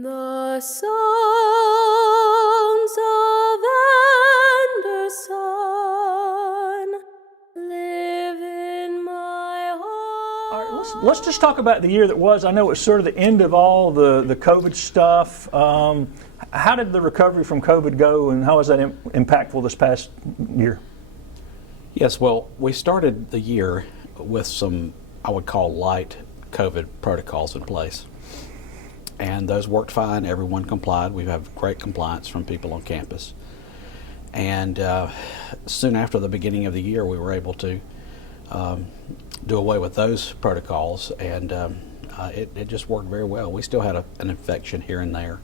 The songs of Anderson live in my heart. All right, let's just talk about the year that was. I know it was sort of the end of all the COVID stuff. How did the recovery from COVID go, and how was that impactful this past year? Yes, well, we started the year with some, I would call, light COVID protocols in place. And those worked fine. Everyone complied. We have great compliance from people on campus. And soon after the beginning of the year, we were able to do away with those protocols, and it just worked very well. We still had an infection here and there,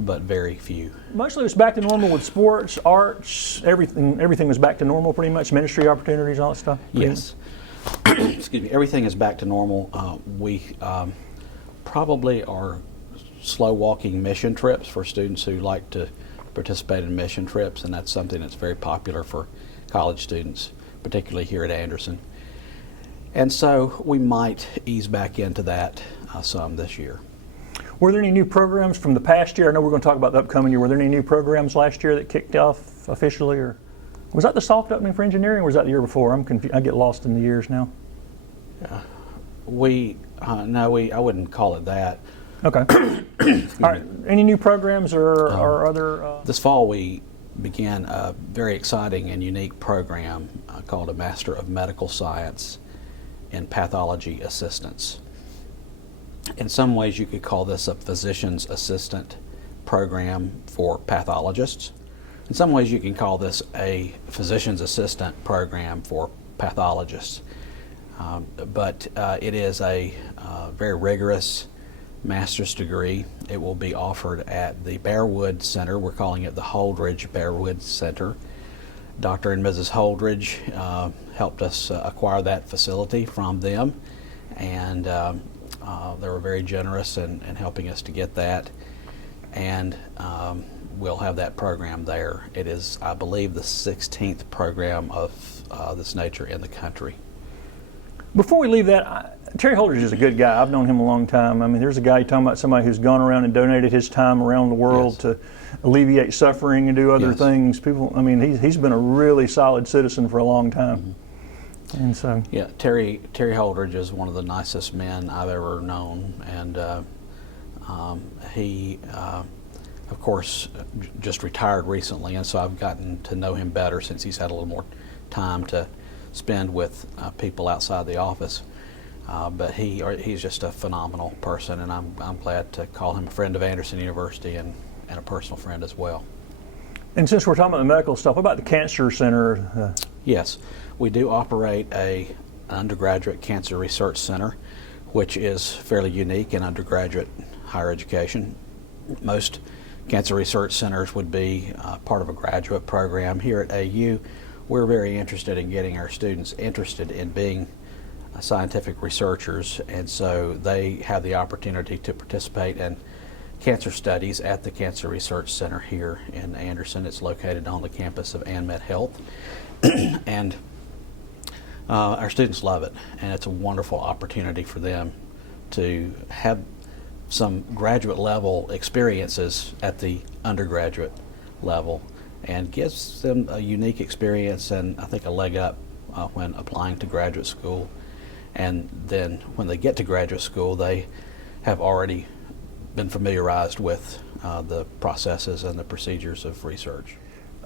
but very few. Mostly it was back to normal with sports, arts, everything was back to normal pretty much, ministry opportunities, all that stuff? Yes. Excuse me. Everything is back to normal. We probably are slow walking mission trips for students who like to participate in mission trips, and that's something that's very popular for college students, particularly here at Anderson. And so we might ease back into that some this year. Were there any new programs from the past year? I know we're going to talk about the upcoming year. Were there any new programs last year that kicked off officially, or was that the soft opening for engineering, or was that the year before? I'm confused. I get lost in the years now. I wouldn't call it that. Okay. All right. Any new programs or other? This fall we began a very exciting and unique program called a Master of Medical Science in Pathology Assistance. In some ways you could call this a physician's assistant program for pathologists. In some ways you can call this a physician's assistant program for pathologists. But it is a very rigorous master's degree. It will be offered at the Bearwood Center. We're calling it the Holdridge Bearwood Center. Dr. and Mrs. Holdridge helped us acquire that facility from them, and they were very generous in helping us to get that, and we'll have that program there. It is, I believe, the 16th program of this nature in the country. Before we leave that, Terry Holdridge is a good guy. I've known him a long time. I mean, there's a guy you're talking about, somebody who's gone around and donated his time around the world Yes. to alleviate suffering and do other Yes. things. People, I mean, he's been a really solid citizen for a long time. Mm-hmm. And so, yeah, Terry Holdridge is one of the nicest men I've ever known, and he, of course, just retired recently, and so I've gotten to know him better since he's had a little more time to spend with people outside the office. But he's just a phenomenal person, and I'm glad to call him a friend of Anderson University and a personal friend as well. and since we're talking about the medical stuff, what about the cancer center? Yes, we do operate an undergraduate cancer research center, which is fairly unique in undergraduate higher education. Most cancer research centers would be part of a graduate program. Here at AU, we're very interested in getting our students interested in being scientific researchers, and so they have the opportunity to participate in cancer studies at the Cancer Research Center here in Anderson. It's located on the campus of AnMed Health, and our students love it, and it's a wonderful opportunity for them to have some graduate level experiences at the undergraduate level, and gives them a unique experience and I think a leg up when applying to graduate school. And then when they get to graduate school, they have already been familiarized with the processes and the procedures of research.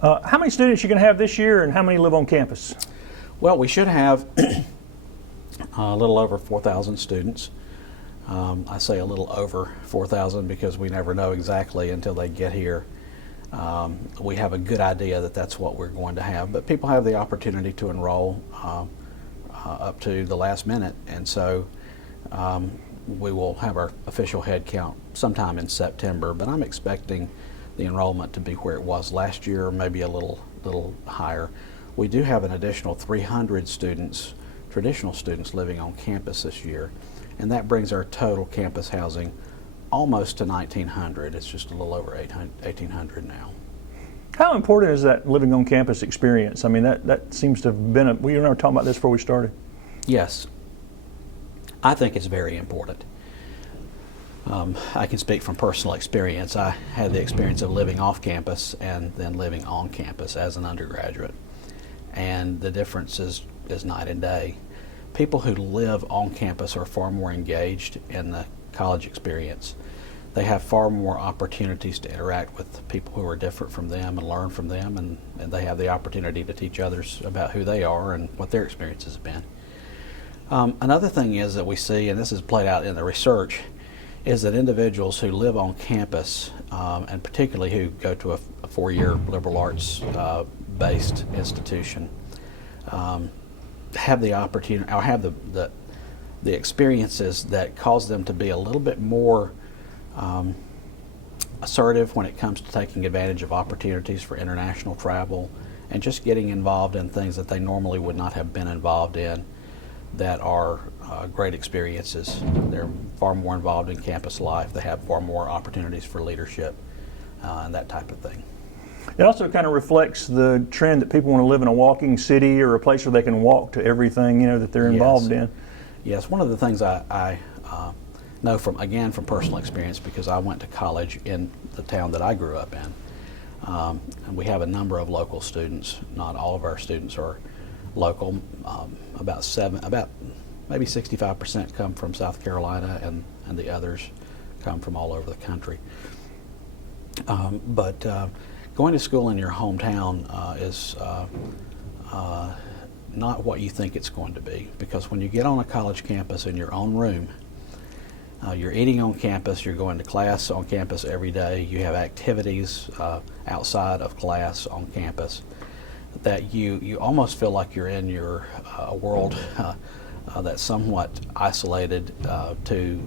How many students are you going to have this year, and how many live on campus? Well, we should have a little over 4,000 students. I say a little over 4,000 because we never know exactly until they get here. We have a good idea that that's what we're going to have, but people have the opportunity to enroll up to the last minute, and so we will have our official head count sometime in September, but I'm expecting the enrollment to be where it was last year, maybe a little higher. We do have an additional 300 students, traditional students, living on campus this year, and that brings our total campus housing almost to 1,900. It's just a little over 1,800 now. How important is that living on campus experience? I mean, that seems to have been we were talking about this before we started. Yes, I think it's very important. I can speak from personal experience. I had the experience of living off campus and then living on campus as an undergraduate. And the difference is night and day. People who live on campus are far more engaged in the college experience. They have far more opportunities to interact with people who are different from them and learn from them, and they have the opportunity to teach others about who they are and what their experiences have been. Another thing is that we see, and this is played out in the research, is that individuals who live on campus, and particularly who go to a four-year liberal arts based institution, have the opportunity or have the experiences that cause them to be a little bit more assertive when it comes to taking advantage of opportunities for international travel and just getting involved in things that they normally would not have been involved in that are great experiences. They're far more involved in campus life. They have far more opportunities for leadership and that type of thing. It also kind of reflects the trend that people want to live in a walking city or a place where they can walk to everything, that they're involved in. Yes, one of the things I know from personal experience, because I went to college in the town that I grew up in, and we have a number of local students. Not all of our students are local. About maybe 65% come from South Carolina, and the others come from all over the country. But going to school in your hometown is not what you think it's going to be, because when you get on a college campus in your own room, you're eating on campus, you're going to class on campus every day, you have activities outside of class on campus, that you almost feel like you're in your world that's somewhat isolated to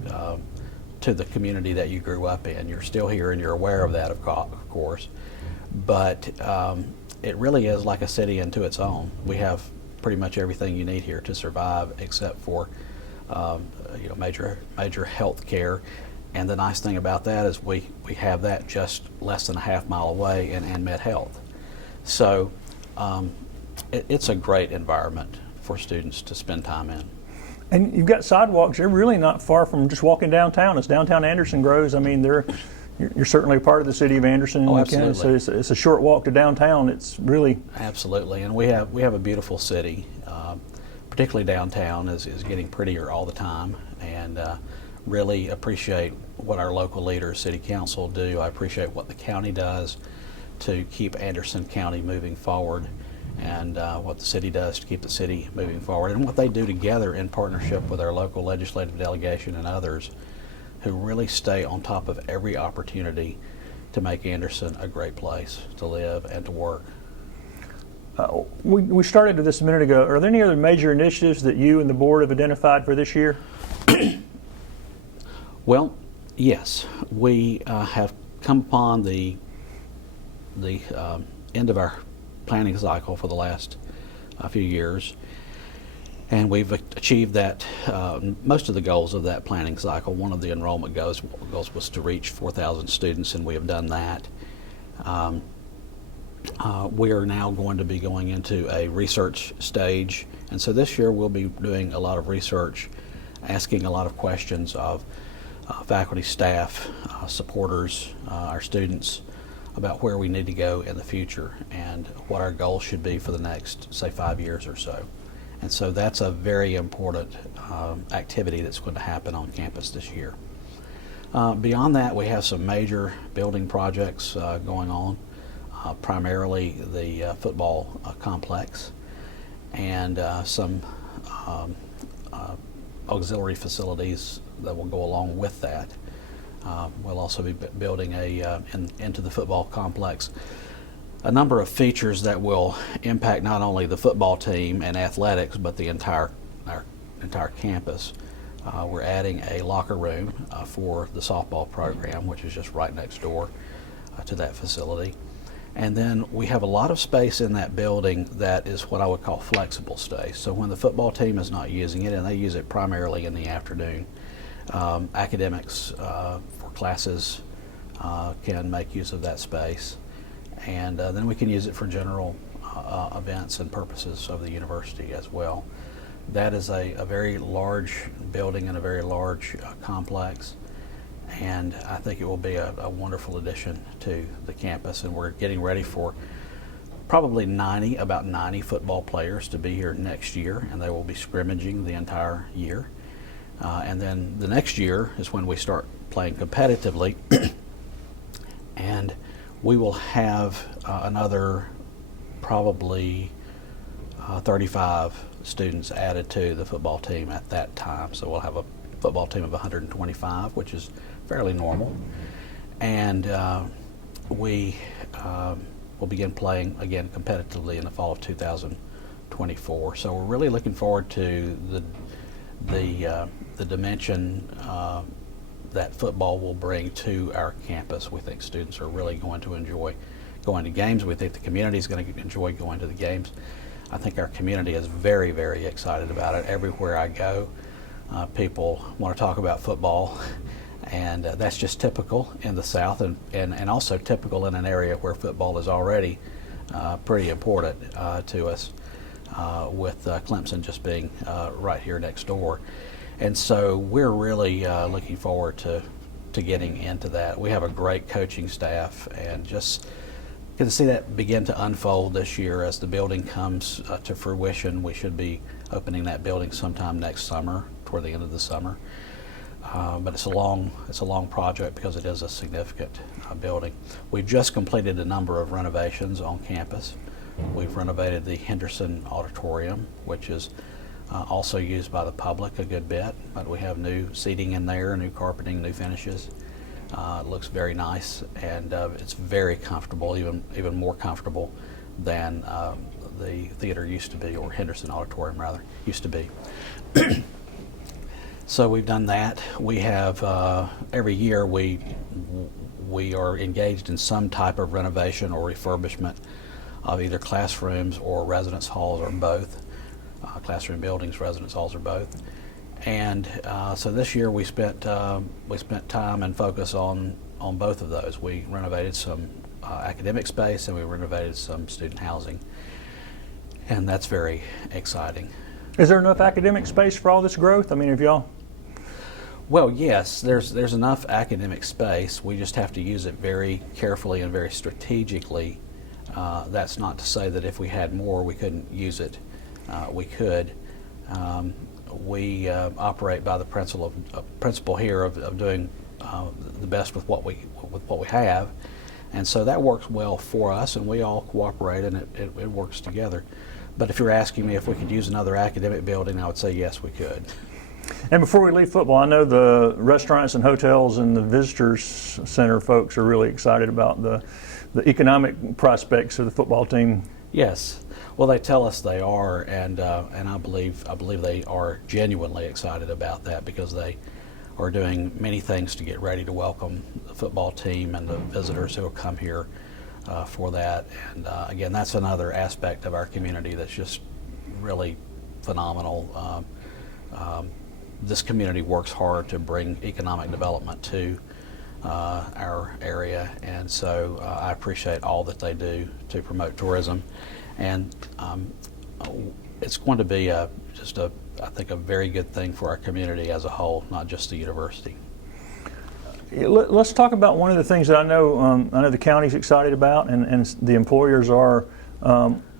the community that you grew up in. You're still here and you're aware of that, of course, but it really is like a city unto its own. We have pretty much everything you need here to survive, except for major health care. And the nice thing about that is we have that just less than a half-mile away in AnMed Health. So it's a great environment for students to spend time in. And you've got sidewalks. They're really not far from just walking downtown. As downtown Anderson grows, I mean, you're certainly a part of the city of Anderson. Oh, absolutely. So it's a short walk to downtown. It's really... Absolutely, and we have a beautiful city. Particularly downtown is getting prettier all the time, and really appreciate what our local leaders, city council do. I appreciate what the county does to keep Anderson County moving forward, and what the city does to keep the city moving forward, and what they do together in partnership with our local legislative delegation and others who really stay on top of every opportunity to make Anderson a great place to live and to work. We started this a minute ago. Are there any other major initiatives that you and the board have identified for this year? Well, yes. We have come upon the end of our planning cycle for the last few years, and we've achieved that most of the goals of that planning cycle. One of the enrollment goals was to reach 4,000 students, and we have done that. We are now going to be going into a research stage, and so this year we'll be doing a lot of research, asking a lot of questions of faculty, staff, supporters, our students, about where we need to go in the future and what our goals should be for the next, say, 5 years or so. And so that's a very important activity that's going to happen on campus this year. Beyond that, we have some major building projects going on. Primarily the football complex, and some auxiliary facilities that will go along with that. We'll also be building into the football complex a number of features that will impact not only the football team and athletics, but the our entire campus. We're adding a locker room for the softball program, which is just right next door to that facility. And then we have a lot of space in that building that is what I would call flexible space. So when the football team is not using it, and they use it primarily in the afternoon, academics for classes can make use of that space. And then we can use it for general events and purposes of the university as well. That is a very large building and a very large complex. and I think it will be a wonderful addition to the campus. And we're getting ready for probably about 90 football players to be here next year, and they will be scrimmaging the entire year. And then the next year is when we start playing competitively, and we will have another probably 35 students added to the football team at that time. So we'll have a football team of 125, which is fairly normal. And we will begin playing again competitively in the fall of 2024. So we're really looking forward to the dimension that football will bring to our campus. We think students are really going to enjoy going to games. We think the community is going to enjoy going to the games. I think our community is very, very excited about it. Everywhere I go, people want to talk about football, and that's just typical in the South, and also typical in an area where football is already pretty important to us, with Clemson just being right here next door. And so we're really looking forward to getting into that. We have a great coaching staff, and just get to see that begin to unfold this year as the building comes to fruition. We should be opening that building sometime next summer, toward the end of the summer. But it's a long project because it is a significant building. We've just completed a number of renovations on campus. We've renovated the Henderson Auditorium, which is also used by the public a good bit, but we have new seating in there, new carpeting, new finishes. It looks very nice, and it's very comfortable, even more comfortable than the theater used to be, or Henderson Auditorium rather, used to be. So we've done that. We have, every year we are engaged in some type of renovation or refurbishment of either classrooms or residence halls, or both. Classroom buildings, residence halls, or both. And so this year we spent time and focus on both of those. We renovated some academic space, and we renovated some student housing, and that's very exciting. Is there enough academic space for all this growth? I mean, if y'all... Well, yes, there's enough academic space. We just have to use it very carefully and very strategically. That's not to say that if we had more, we couldn't use it. We could. We operate by the principle here of doing the best with what we have, and so that works well for us, and we all cooperate, and it works together. But if you're asking me if we could use another academic building, I would say yes, we could. And before we leave football, I know the restaurants and hotels and the visitors center folks are really excited about the economic prospects of the football team. Yes, well, they tell us they are, and I believe they are genuinely excited about that, because they are doing many things to get ready to welcome the football team and the visitors who will come here for that. And again, that's another aspect of our community that's just really phenomenal. This community works hard to bring economic development to our area, and so I appreciate all that they do to promote tourism, and it's going to be I think a very good thing for our community as a whole, not just the university. Let's talk about one of the things that I know the county's excited about, and the employers are.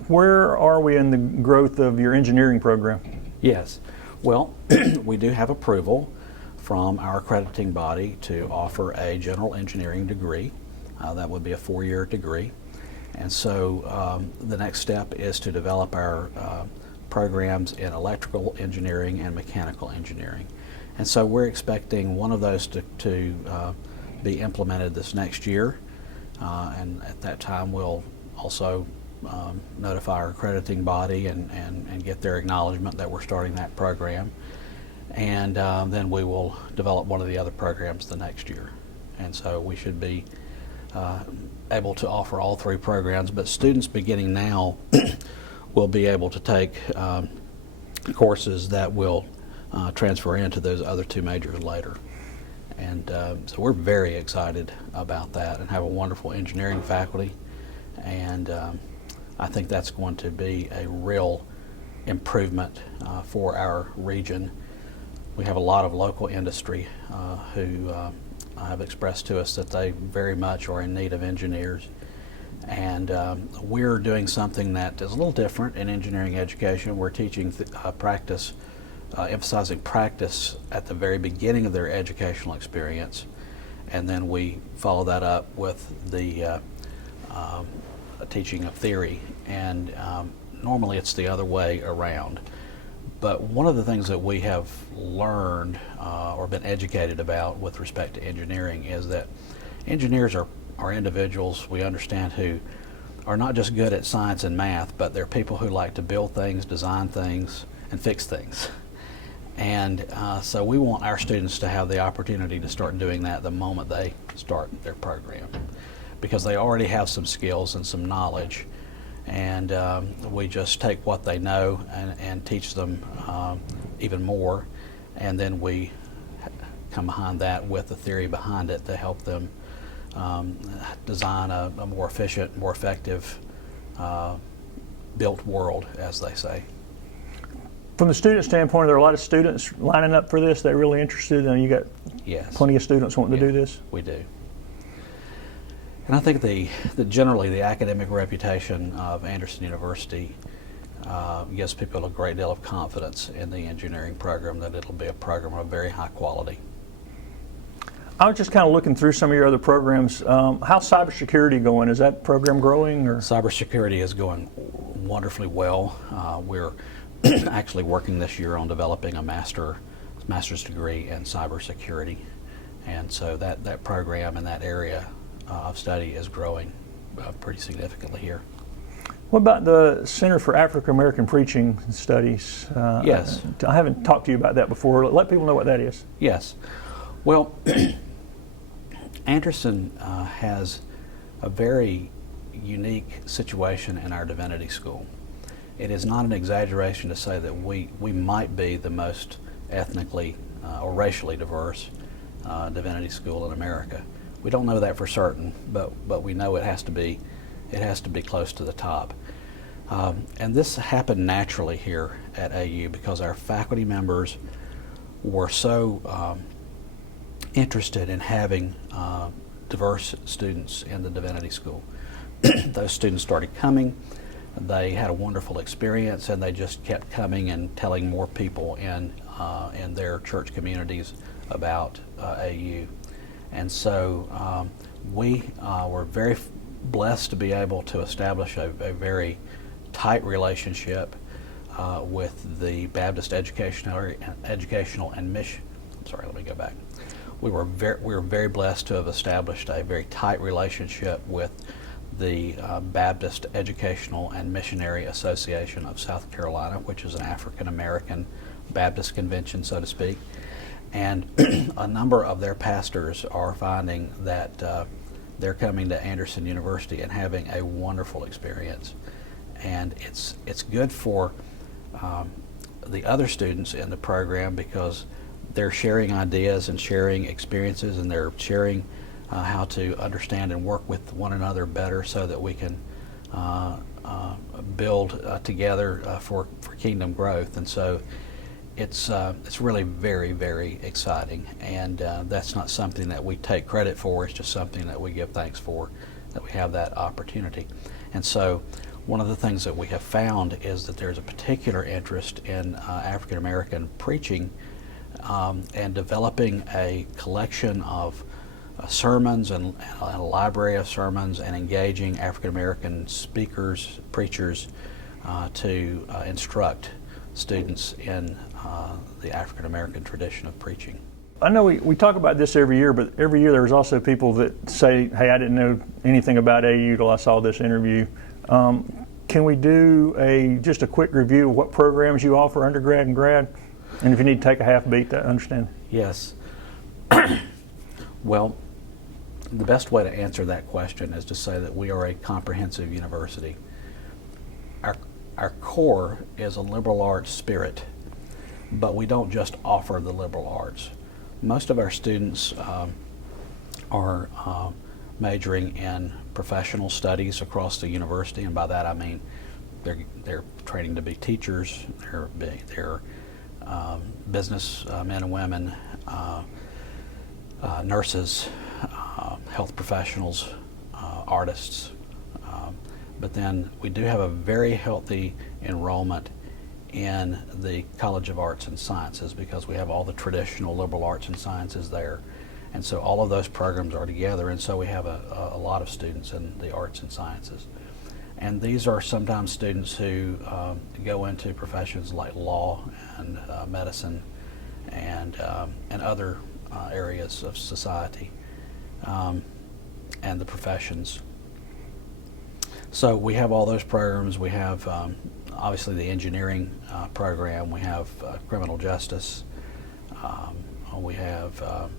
Where are we in the growth of your engineering program? Yes, well, we do have approval from our accrediting body to offer a general engineering degree. That would be a 4-year degree. And so the next step is to develop our programs in electrical engineering and mechanical engineering. And so we're expecting one of those to be implemented this next year. And at that time we'll also notify our accrediting body and get their acknowledgement that we're starting that program. And then we will develop one of the other programs the next year. And so we should be able to offer all 3 programs, but students beginning now will be able to take courses that will transfer into those other 2 majors later. And so we're very excited about that, and have a wonderful engineering faculty, and I think that's going to be a real improvement for our region. We have a lot of local industry who have expressed to us that they very much are in need of engineers. And we're doing something that is a little different in engineering education. We're teaching practice, emphasizing practice at the very beginning of their educational experience, and then we follow that up with the teaching of theory. And normally it's the other way around. But one of the things that we have learned or been educated about with respect to engineering is that engineers are individuals, we understand, who are not just good at science and math, but they're people who like to build things, design things, and fix things. And so we want our students to have the opportunity to start doing that the moment they start their program, because they already have some skills and some knowledge, and we just take what they know and teach them even more, and then we come behind that with the theory behind it to help them design a more efficient, more effective built world, as they say. From the student standpoint, are there a lot of students lining up for this? They're really interested, and you got plenty of students wanting to do this? We do. And I think generally the academic reputation of Anderson University gives people a great deal of confidence in the engineering program, that it'll be a program of very high quality. I was just kind of looking through some of your other programs. How's cybersecurity going? Is that program growing? Or? Cybersecurity is going wonderfully well. We're actually working this year on developing a master's degree in cybersecurity, and so that program in that area of study is growing pretty significantly here. What about the Center for African-American Preaching Studies? Yes. I haven't talked to you about that before. Let people know what that is. Yes. Well, Anderson has a very unique situation in our divinity school. It is not an exaggeration to say that we might be the most ethnically or racially diverse divinity school in America. We don't know that for certain, but we know it has to be close to the top. And this happened naturally here at AU because our faculty members were so interested in having diverse students in the divinity school. Those students started coming. They had a wonderful experience, and they just kept coming and telling more people in their church communities about AU. And so we were very blessed to be able to establish a very tight relationship with the Baptist Educational and Mission. Sorry, let me go back. We were very blessed to have established a very tight relationship with the Baptist Educational and Missionary Association of South Carolina, which is an African-American Baptist convention, so to speak. And a number of their pastors are finding that they're coming to Anderson University and having a wonderful experience. And it's good for the other students in the program because they're sharing ideas and sharing experiences, and they're sharing how to understand and work with one another better so that we can build together for kingdom growth. And so it's really very, very exciting, and that's not something that we take credit for. It's just something that we give thanks for, that we have that opportunity. And so one of the things that we have found is that there's a particular interest in African American preaching and developing a collection of sermons and a library of sermons, and engaging African American speakers, preachers, to instruct students in the African American tradition of preaching. I know we talk about this every year, but every year there's also people that say, hey, I didn't know anything about AU till I saw this interview. Can we do just a quick review of what programs you offer, undergrad and grad? And if you need to take a half beat, I understand. Yes. Well, the best way to answer that question is to say that we are a comprehensive university. Our core is a liberal arts spirit, but we don't just offer the liberal arts. Most of our students are majoring in professional studies across the university, and by that I mean they're training to be teachers, they're business men and women, nurses, health professionals, artists. But then we do have a very healthy enrollment in the College of Arts and Sciences because we have all the traditional liberal arts and sciences there. And so all of those programs are together, and so we have a lot of students in the arts and sciences. And these are sometimes students who go into professions like law and medicine and other areas of society and the professions. So we have all those programs. We have obviously the engineering program. We have criminal justice. We have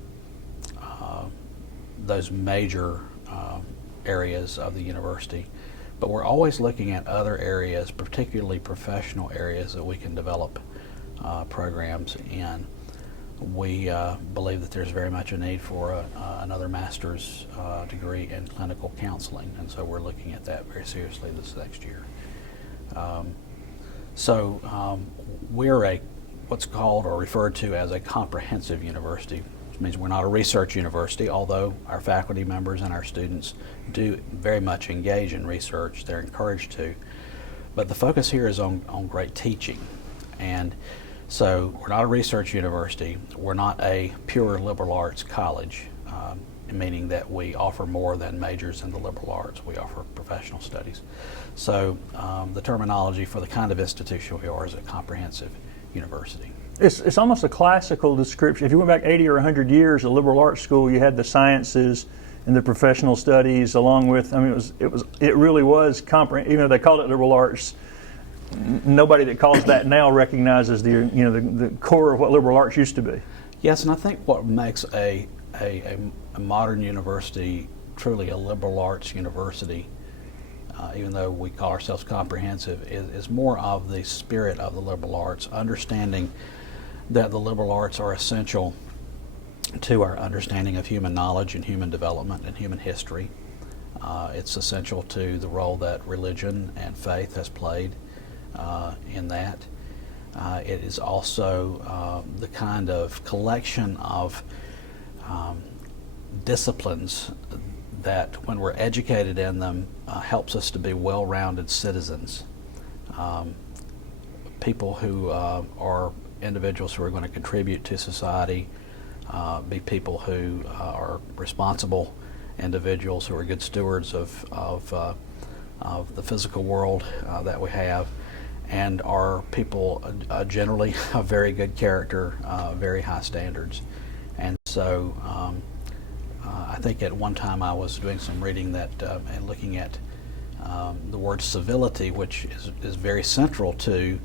those major areas of the university. But we're always looking at other areas, particularly professional areas that we can develop programs in. We believe that there's very much a need for another master's degree in clinical counseling, and so we're looking at that very seriously this next year. We're what's called or referred to as a comprehensive university, which means we're not a research university, although our faculty members and our students do very much engage in research. They're encouraged to. But the focus here is on great teaching. And so we're not a research university. We're not a pure liberal arts college, meaning that we offer more than majors in the liberal arts. We offer professional studies. So the terminology for the kind of institution we are is a comprehensive university. It's almost a classical description. If you went back 80 or 100 years, a liberal arts school, you had the sciences and the professional studies along with, it really was comprehensive. Even though they called it liberal arts, nobody that calls that now recognizes the core of what liberal arts used to be. Yes, and I think what makes a modern university truly a liberal arts university, even though we call ourselves comprehensive, is more of the spirit of the liberal arts, understanding that the liberal arts are essential to our understanding of human knowledge and human development and human history. It's essential to the role that religion and faith has played in that. It is also the kind of collection of disciplines that, when we're educated in them, helps us to be well-rounded citizens. People who are individuals who are going to contribute to society, be people who are responsible individuals who are good stewards of the physical world that we have, and are people generally of very good character, very high standards. And so I think at one time I was doing some reading that and looking at the word civility, which is very central to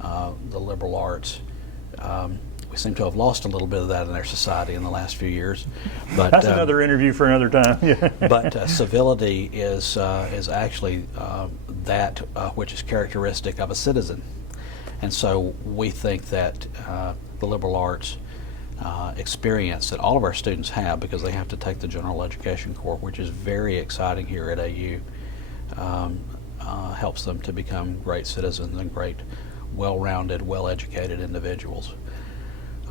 the liberal arts. We seem to have lost a little bit of that in our society in the last few years. But that's another interview for another time. But civility is actually that which is characteristic of a citizen. And so we think that the liberal arts experience that all of our students have, because they have to take the general education course, which is very exciting here at AU, helps them to become great citizens and great, well-rounded, well-educated individuals.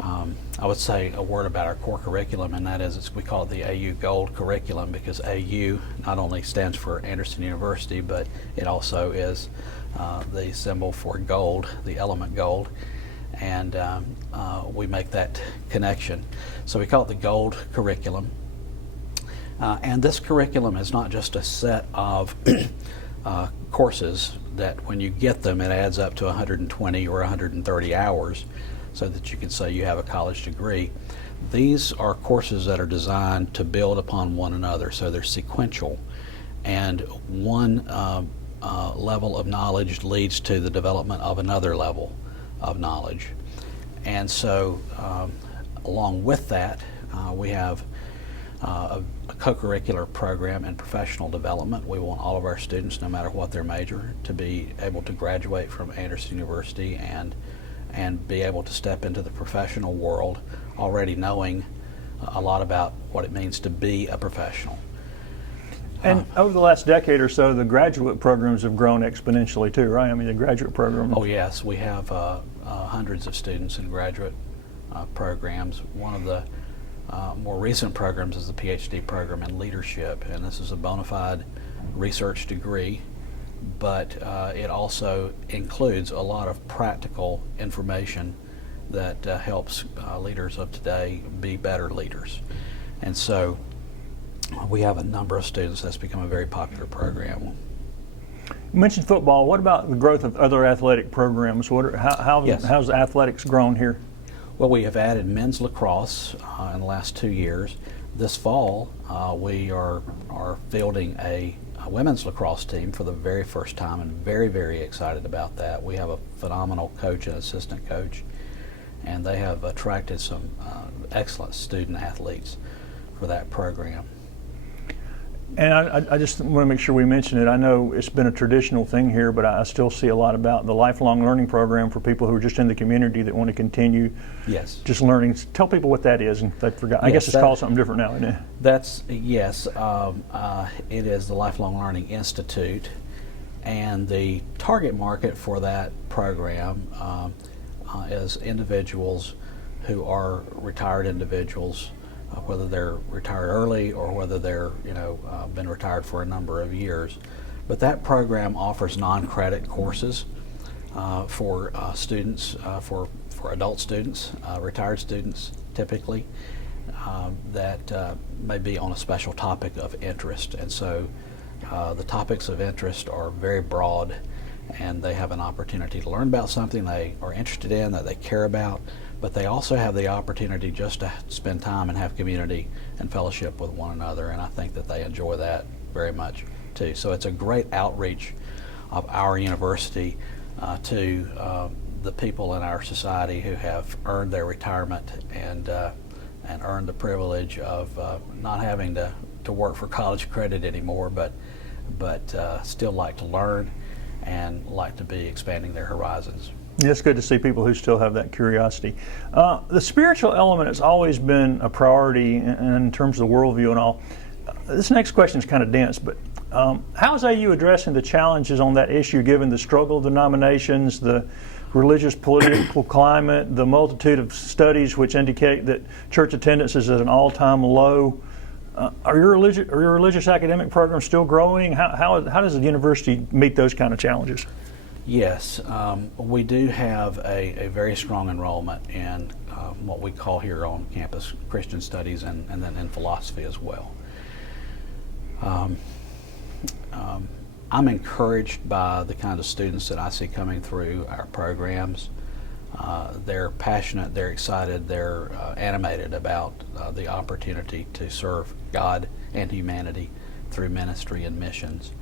I would say a word about our core curriculum, and that is we call it the AU Gold curriculum, because AU not only stands for Anderson University, but it also is the symbol for gold, the element gold, and we make that connection. So we call it the Gold curriculum. And this curriculum is not just a set of courses that when you get them it adds up to 120 or 130 hours so that you can say you have a college degree. These are courses that are designed to build upon one another, so they're sequential, and one level of knowledge leads to the development of another level of knowledge. And so along with that we have a co-curricular program in professional development. We want all of our students, no matter what their major, to be able to graduate from Anderson University and be able to step into the professional world already knowing a lot about what it means to be a professional. And over the last decade or so, the graduate programs have grown exponentially too, right? I mean, the graduate program. Oh yes, we have hundreds of students in graduate programs. One of the more recent programs is the PhD program in leadership, and this is a bona fide research degree, but it also includes a lot of practical information that helps leaders of today be better leaders. And so we have a number of students. That's become a very popular program. You mentioned football. What about the growth of other athletic programs? Yes. How's athletics grown here? Well, we have added men's lacrosse in the last 2 years. This fall, we are fielding a women's lacrosse team for the very first time, and very, very excited about that. We have a phenomenal coach and assistant coach, and they have attracted some excellent student athletes for that program. And I just want to make sure we mention it. I know it's been a traditional thing here, but I still see a lot about the lifelong learning program for people who are just in the community that want to continue Yes. just learning. Tell people what that is, and they forgot. I Yes, guess it's called something different now, isn't it? That's, yes, it is the Lifelong Learning Institute, and the target market for that program is individuals who are retired individuals, whether they're retired early or whether they're been retired for a number of years. But that program offers non-credit courses for students, for adult students, retired students typically, that may be on a special topic of interest. And so the topics of interest are very broad, and they have an opportunity to learn about something they are interested in, that they care about, but they also have the opportunity just to spend time and have community and fellowship with one another, and I think that they enjoy that very much too. So it's a great outreach of our university to the people in our society who have earned their retirement and earned the privilege of not having to work for college credit anymore, but still like to learn and like to be expanding their horizons. Yeah, it's good to see people who still have that curiosity. The spiritual element has always been a priority in terms of the worldview and all. This next question is kind of dense, but how is AU addressing the challenges on that issue given the struggle of denominations, the religious political climate, the multitude of studies which indicate that church attendance is at an all-time low? Are your religious academic programs still growing? How does the university meet those kind of challenges? Yes, we do have a very strong enrollment in what we call here on campus Christian studies and then in philosophy as well. I'm encouraged by the kind of students that I see coming through our programs. They're passionate, they're excited, they're animated about the opportunity to serve God and humanity through ministry and missions.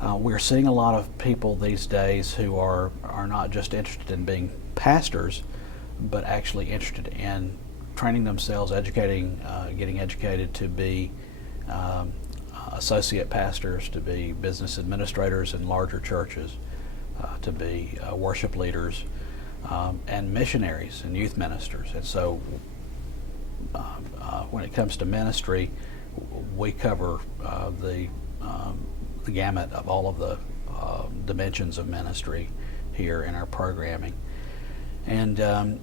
We're seeing a lot of people these days who are not just interested in being pastors, but actually interested in training themselves, getting educated to be associate pastors, to be business administrators in larger churches, to be worship leaders, and missionaries and youth ministers. And so when it comes to ministry, we cover the gamut of all of the dimensions of ministry here in our programming. And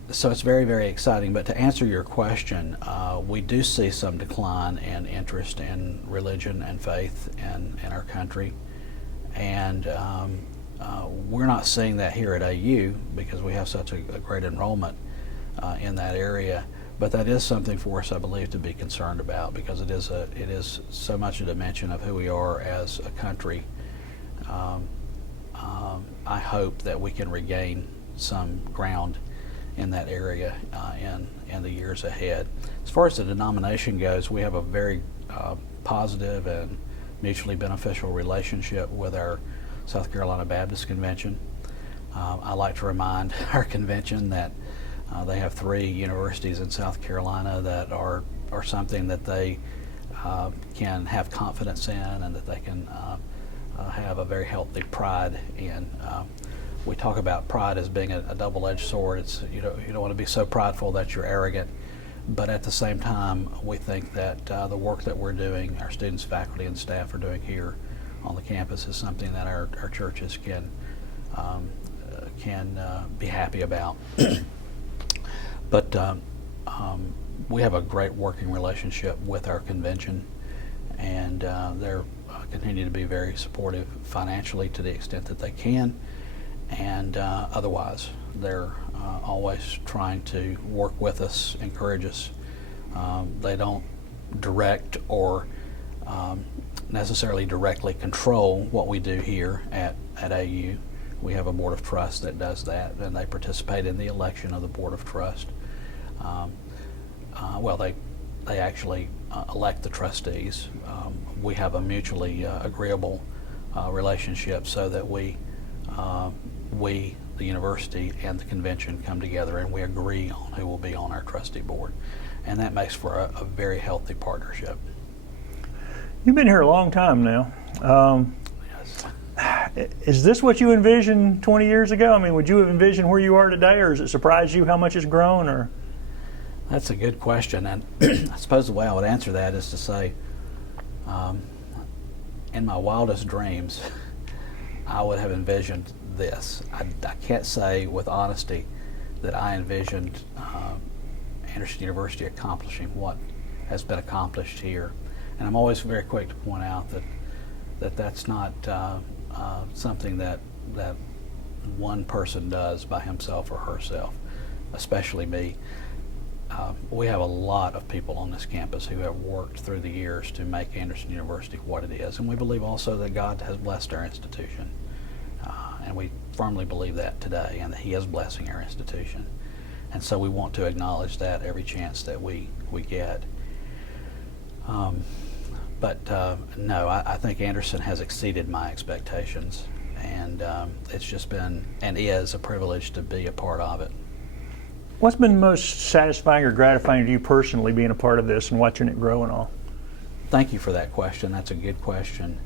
so it's very, very exciting. But to answer your question, we do see some decline in interest in religion and faith in our country. And we're not seeing that here at AU because we have such a great enrollment in that area. But that is something for us, I believe, to be concerned about, because it is so much a dimension of who we are as a country. I hope that we can regain some ground in that area in the years ahead. As far as the denomination goes, we have a very positive and mutually beneficial relationship with our South Carolina Baptist Convention. I like to remind our convention that they have 3 universities in South Carolina that are something that they can have confidence in, and that they can have a very healthy pride in. We talk about pride as being a double-edged sword. It's you don't want to be so prideful that you're arrogant, but at the same time, we think that the work that we're doing, our students, faculty, and staff are doing here on the campus is something that our churches can be happy about. But we have a great working relationship with our convention, and they're continue to be very supportive financially to the extent that they can, and otherwise they're always trying to work with us, encourage us. They don't direct or necessarily directly control what we do here at AU. We have a board of trust that does that, and they participate in the election of the board of trust. They actually elect the trustees. We have a mutually agreeable relationship so that we, the university and the convention, come together and we agree on who will be on our trustee board. And that makes for a very healthy partnership. You've been here a long time now. Yes. Is this what you envisioned 20 years ago? I mean, would you have envisioned where you are today, or does it surprise you how much it's grown? Or That's a good question, and I suppose the way I would answer that is to say, in my wildest dreams, I would have envisioned this. I can't say with honesty that I envisioned Anderson University accomplishing what has been accomplished here. And I'm always very quick to point out that that's not something that one person does by himself or herself, especially me. We have a lot of people on this campus who have worked through the years to make Anderson University what it is, and we believe also that God has blessed our institution, and we firmly believe that today, and that He is blessing our institution, and so we want to acknowledge that every chance that we get. No, I think Anderson has exceeded my expectations, and it's just been and is a privilege to be a part of it. what's been most satisfying or gratifying to you personally, being a part of this and watching it grow and all? Thank you for that question. That's a good question.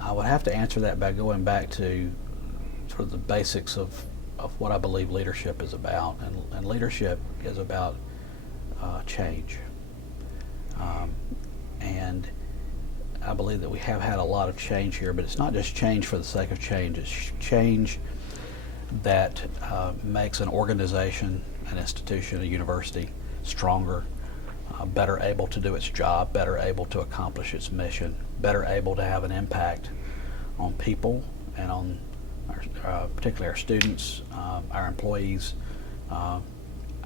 I would have to answer that by going back to sort of the basics of what I believe leadership is about. And leadership is about change. And I believe that we have had a lot of change here, but it's not just change for the sake of change. It's change that makes an organization, an institution, a university stronger, better able to do its job, better able to accomplish its mission, better able to have an impact on people and on particularly our students, our employees,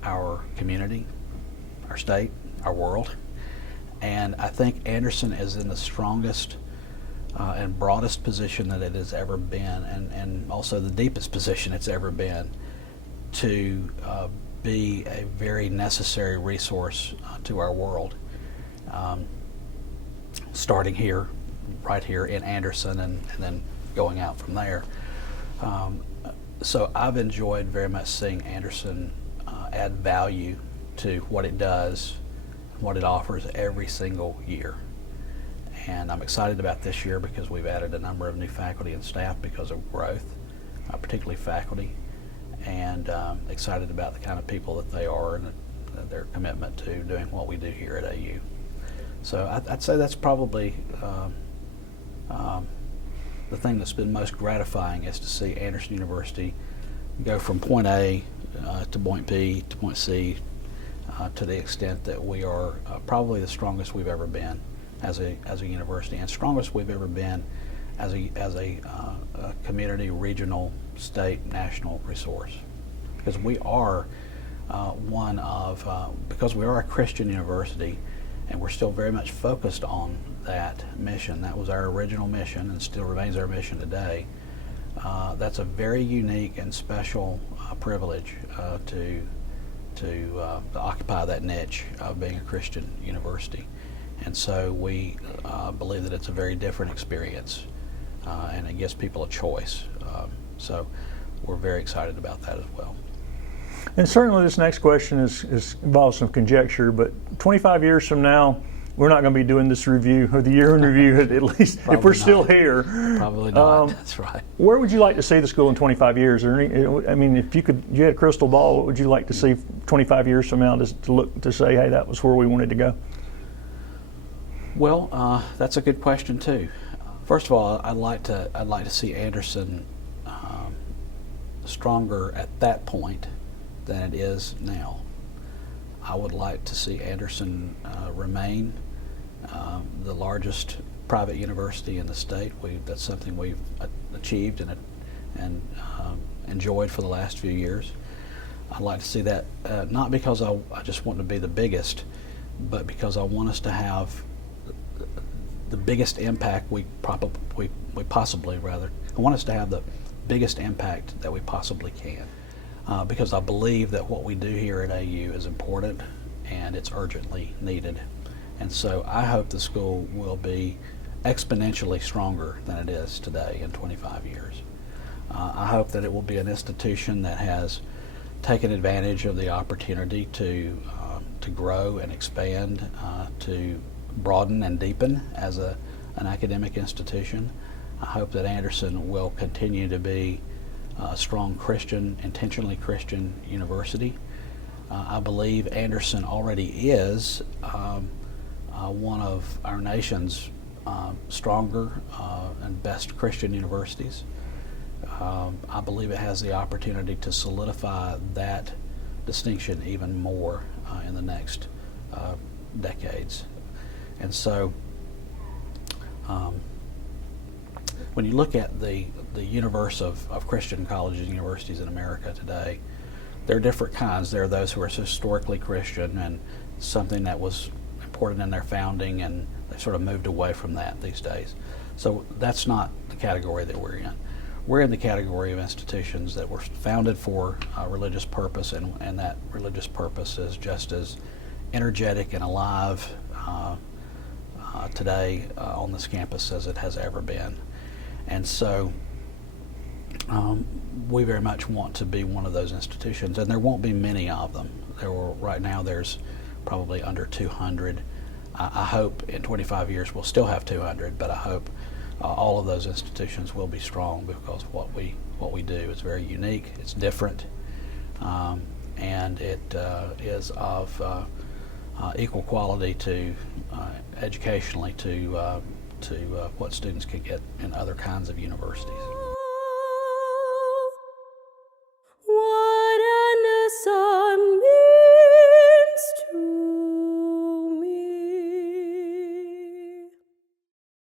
our community, our state, our world. And I think Anderson is in the strongest and broadest position that it has ever been, and also the deepest position it's ever been, to be a very necessary resource to our world, starting here, right here in Anderson, and then going out from there. So I've enjoyed very much seeing Anderson add value to what it does, what it offers every single year. And I'm excited about this year because we've added a number of new faculty and staff because of growth, particularly faculty, and excited about the kind of people that they are and their commitment to doing what we do here at AU. So I'd say that's probably the thing that's been most gratifying, is to see Anderson University go from point A to point B to point C, to the extent that we are probably the strongest we've ever been as a university, and strongest we've ever been as a community, regional, state, national resource. Because we are because we are a Christian university, and we're still very much focused on that mission. That was our original mission and still remains our mission today. That's a very unique and special privilege to occupy that niche of being a Christian university. And so we believe that it's a very different experience, and it gives people a choice. So we're very excited about that as well. And certainly this next question involves some conjecture, but 25 years from now, we're not going to be doing this review, or the year in review, at least if we're still here. Probably not. That's right. Where would you like to see the school in 25 years? I mean, if you had a crystal ball, what would you like to see 25 years from now to say, hey, that was where we wanted to go? Well, that's a good question too. First of all, I'd like to see Anderson stronger at that point than it is now. I would like to see Anderson remain the largest private university in the state. That's something we've achieved and enjoyed for the last few years. I'd like to see that not because I just want to be the biggest, but because I want us to have the biggest impact I want us to have the biggest impact that we possibly can. Because I believe that what we do here at AU is important and it's urgently needed. And so I hope the school will be exponentially stronger than it is today in 25 years. I hope that it will be an institution that has taken advantage of the opportunity to grow and expand, to broaden and deepen as an academic institution. I hope that Anderson will continue to be a strong Christian, intentionally Christian university. I believe Anderson already is one of our nation's stronger and best Christian universities. I believe it has the opportunity to solidify that distinction even more in the next decades. And so when you look at the universe of Christian colleges and universities in America today, there are different kinds. There are those who are historically Christian and something that was important in their founding, and they sort of moved away from that these days. So that's not the category that we're in. We're in the category of institutions that were founded for a religious purpose, and that religious purpose is just as energetic and alive today on this campus as it has ever been. And so we very much want to be one of those institutions, and there won't be many of them. Right now there's probably under 200. I hope in 25 years we'll still have 200, but I hope all of those institutions will be strong, because what we do is very unique, it's different, and it is of equal quality to educationally to what students can get in other kinds of universities.